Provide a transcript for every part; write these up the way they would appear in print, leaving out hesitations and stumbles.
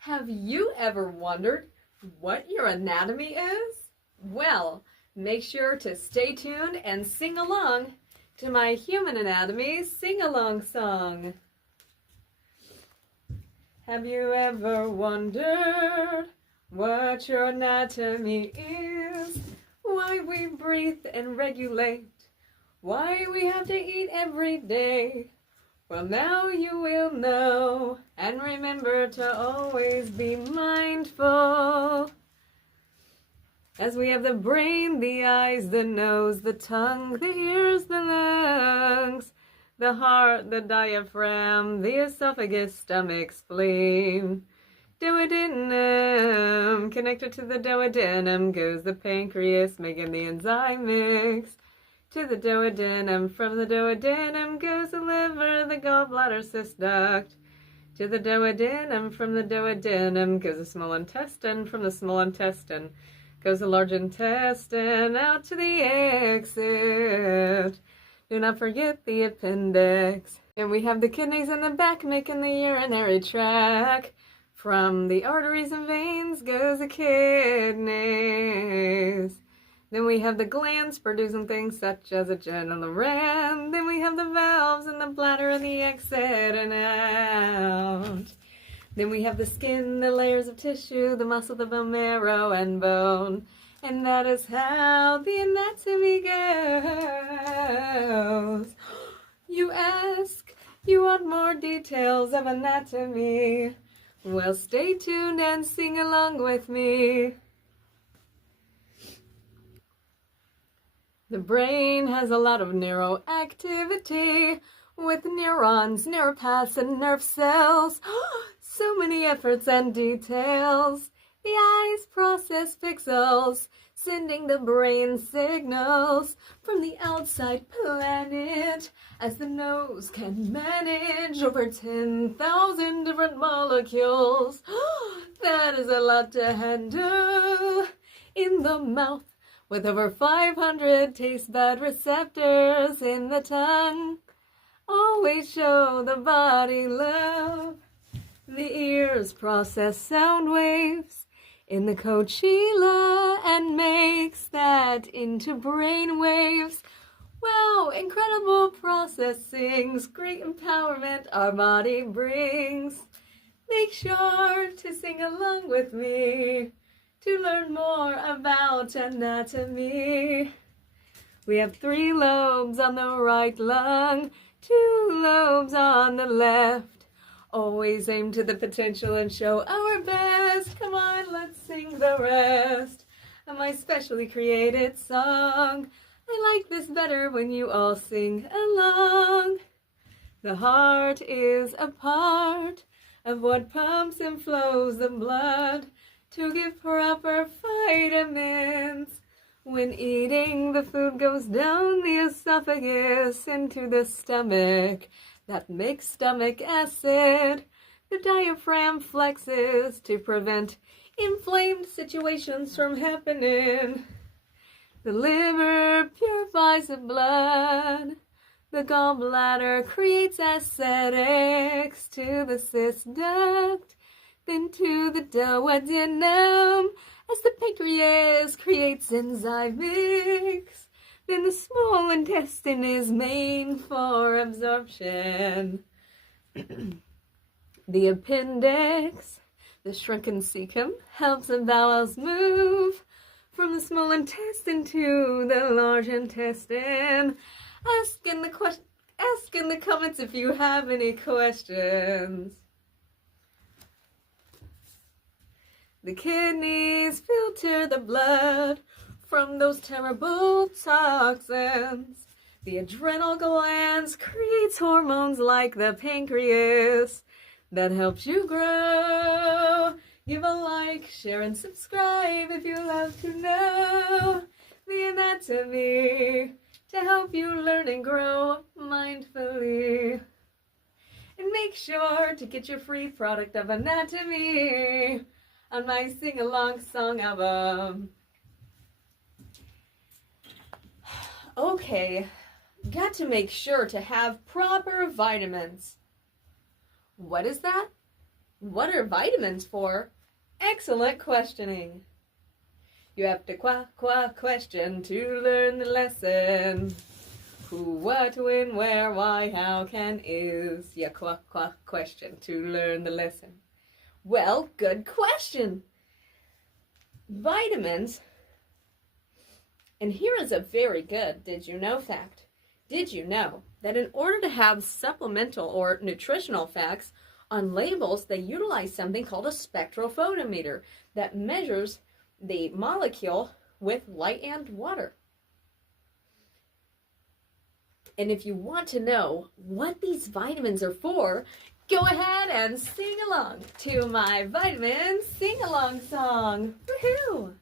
Have you ever wondered what your anatomy is? Well, make sure to stay tuned and sing along to my Human Anatomy sing-along song. Have you ever wondered what your anatomy is? Why we breathe and regulate? Why we have to eat every day? Well, now you will know, and remember to always be mindful. As we have the brain, the eyes, the nose, the tongue, the ears, the lungs, the heart, the diaphragm, the esophagus, stomach, spleen, duodenum. Connected to the duodenum goes the pancreas, making the enzyme mix. To the duodenum, from the duodenum goes the liver, the gallbladder, cyst duct. To the duodenum, from the duodenum goes the small intestine, from the small intestine goes the large intestine, out to the exit. Do not forget the appendix. And we have the kidneys in the back making the urinary tract. From the arteries and veins goes the kidneys. Then we have the glands producing things such as adrenal gland. Then we have the valves in the bladder and the exit and out. Then we have the skin, the layers of tissue, the muscle, the bone marrow, and bone. And that is how the anatomy goes. You ask, you want more details of anatomy? Well, stay tuned and sing along with me. The brain has a lot of neuroactivity with neurons, neuropaths, and nerve cells. So many efforts and details. The eyes process pixels, sending the brain signals from the outside planet, as the nose can manage over 10,000 different molecules. That is a lot to handle. In the mouth, with over 500 taste bud receptors in the tongue, always show the body love. The ears process sound waves in the cochlear and makes that into brain waves. Wow, incredible processings, great empowerment our body brings. Make sure to sing along with me to learn more about anatomy. We have 3 lobes on the right lung, 2 lobes on the left. Always aim to the potential and show our best. Come on, let's sing the rest of my specially created song. I like this better when you all sing along. The heart is a part of what pumps and flows the blood to give proper vitamins. When eating, the food goes down the esophagus into the stomach. That makes stomach acid. The diaphragm flexes to prevent inflamed situations from happening. The liver purifies the blood. The gallbladder creates acidics to the cyst duct. Then to the duodenum, as the pancreas creates enzyme mix. Then the small intestine is made for absorption. The appendix, the shrunken cecum, helps the bowels move from the small intestine to the large intestine. Ask in the comments if you have any questions. The kidneys filter the blood from those terrible toxins. The adrenal glands creates hormones like the pancreas that helps you grow. Give a like, share, and subscribe if you love to know the anatomy to help you learn and grow mindfully. And make sure to get your free product of anatomy on my sing-along song album. Okay, got to make sure to have proper vitamins. What is that? What are vitamins for? Excellent questioning. You have to question to learn the lesson. Who, what, when, where, why, how, can, is. You question to learn the lesson. Well, good question. Vitamins. And here is a very good did you know fact. Did you know that in order to have supplemental or nutritional facts on labels, they utilize something called a spectrophotometer that measures the molecule with light and water? And if you want to know what these vitamins are for, go ahead and sing along to my vitamin sing-along song. Woohoo!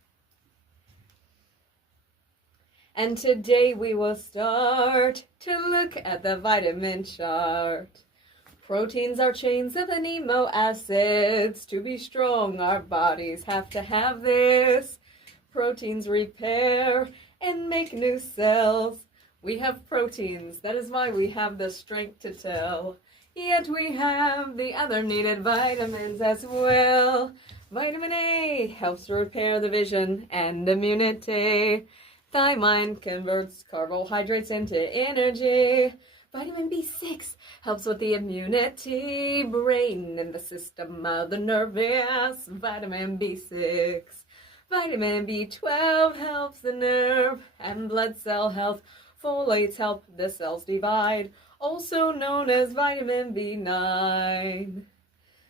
And today we will start to look at the vitamin chart. Proteins are chains of amino acids. To be strong, our bodies have to have this. Proteins repair and make new cells. We have proteins, that is why we have the strength to tell. Yet we have the other needed vitamins as well. Vitamin A helps repair the vision and immunity. Thiamine converts carbohydrates into energy. Vitamin B6 helps with the immunity, brain, and the system of the nervous. Vitamin B6. Vitamin B12 helps the nerve and blood cell health. Folates help the cells divide, also known as vitamin B9.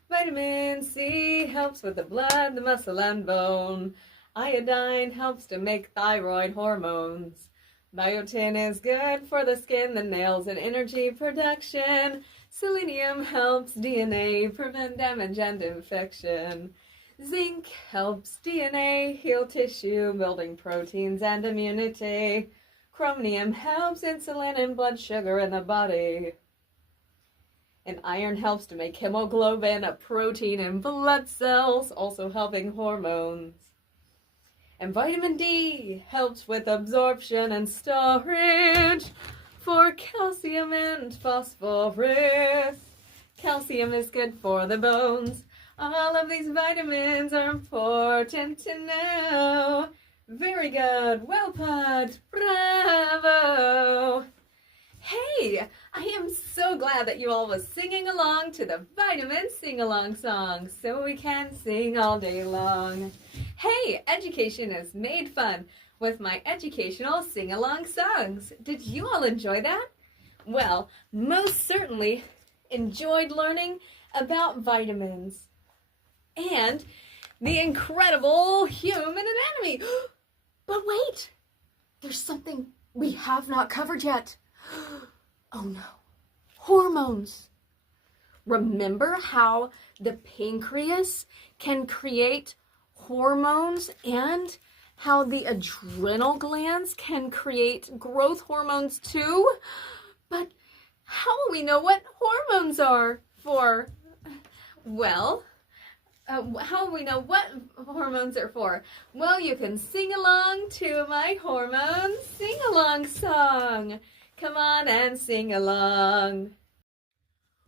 Vitamin C helps with the blood, the muscle, and bone. Iodine helps to make thyroid hormones. Biotin is good for the skin, the nails, and energy production. Selenium helps DNA prevent damage and infection. Zinc helps DNA heal tissue, building proteins and immunity. Chromium helps insulin and blood sugar in the body. And iron helps to make hemoglobin, a protein in blood cells, also helping hormones. And vitamin D helps with absorption and storage for calcium and phosphorus. Calcium is good for the bones. All of these vitamins are important to know. Very good. Well put. Bravo. Hey, I am so glad that you all was singing along to the vitamin sing-along song so we can sing all day long. Hey, education is made fun with my educational sing-along songs. Did you all enjoy that? Well, most certainly enjoyed learning about vitamins and the incredible human anatomy. But wait, there's something we have not covered yet. Oh no, hormones. Remember how the pancreas can create hormones and how the adrenal glands can create growth hormones too? But how will we know what hormones are for? Well, how will we know what hormones are for? Well, you can sing along to my hormones sing-along song. Come on and sing along.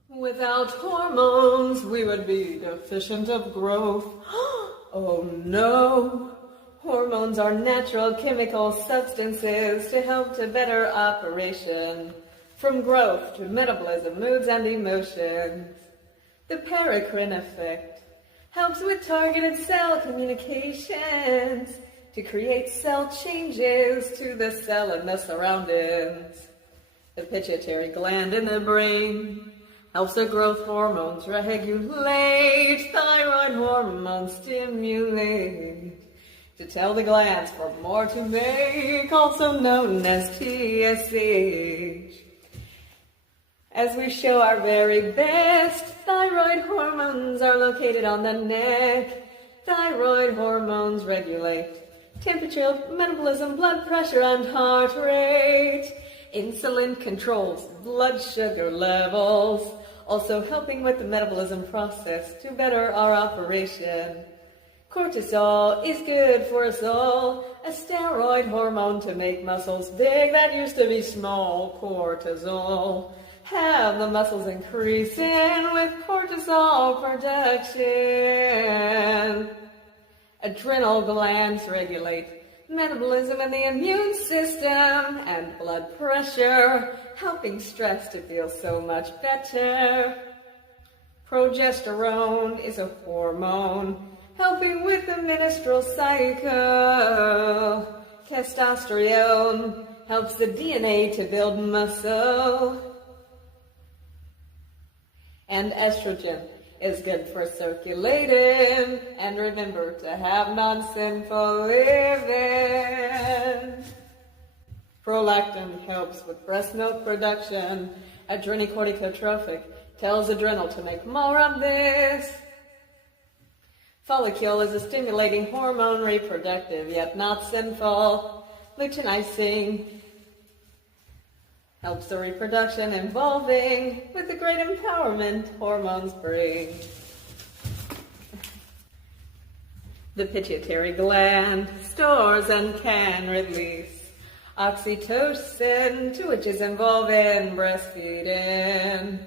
Without hormones, we would be deficient of growth. Oh no! Hormones are natural chemical substances to help to better operation, from growth to metabolism, moods, and emotions. The paracrine effect helps with targeted cell communications to create cell changes to the cell and the surroundings. The pituitary gland in the brain helps the growth hormones regulate, thyroid hormones stimulate, to tell the glands for more to make, also known as TSH. As we show our very best, thyroid hormones are located on the neck. Thyroid hormones regulate temperature, metabolism, blood pressure, and heart rate. Insulin controls blood sugar levels, also helping with the metabolism process to better our operation. Cortisol is good for us all, a steroid hormone to make muscles big that used to be small. Cortisol have the muscles increasing with cortisol production. Adrenal glands regulate metabolism and the immune system and blood pressure, helping stress to feel so much better. Progesterone is a hormone helping with the menstrual cycle. Testosterone helps the DNA to build muscle. And estrogen is good for circulating. And remember to have non-sinful living. Prolactin helps with breast milk production. Adrenocorticotropic tells adrenal to make more of this. Follicle is a stimulating hormone, reproductive yet not sinful. Luteinizing helps the reproduction involving with the great empowerment hormones bring. The pituitary gland stores and can release oxytocin, to which is involved in breastfeeding.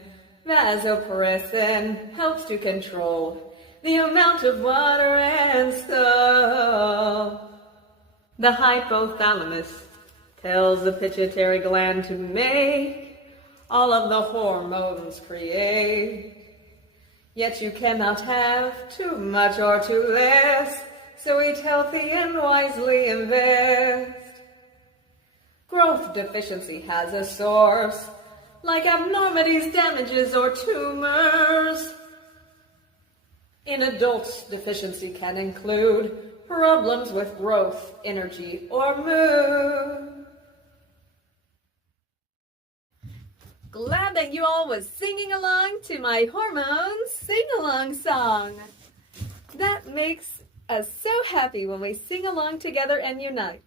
Vasopressin helps to control the amount of water and salt. The hypothalamus tells the pituitary gland to make all of the hormones create. Yet you cannot have too much or too less, so eat healthy and wisely invest. Growth deficiency has a source, like abnormities, damages, or tumors. In adults, deficiency can include problems with growth, energy, or mood. Glad that you all was singing along to my hormones sing-along song. That makes us so happy when we sing along together and unite.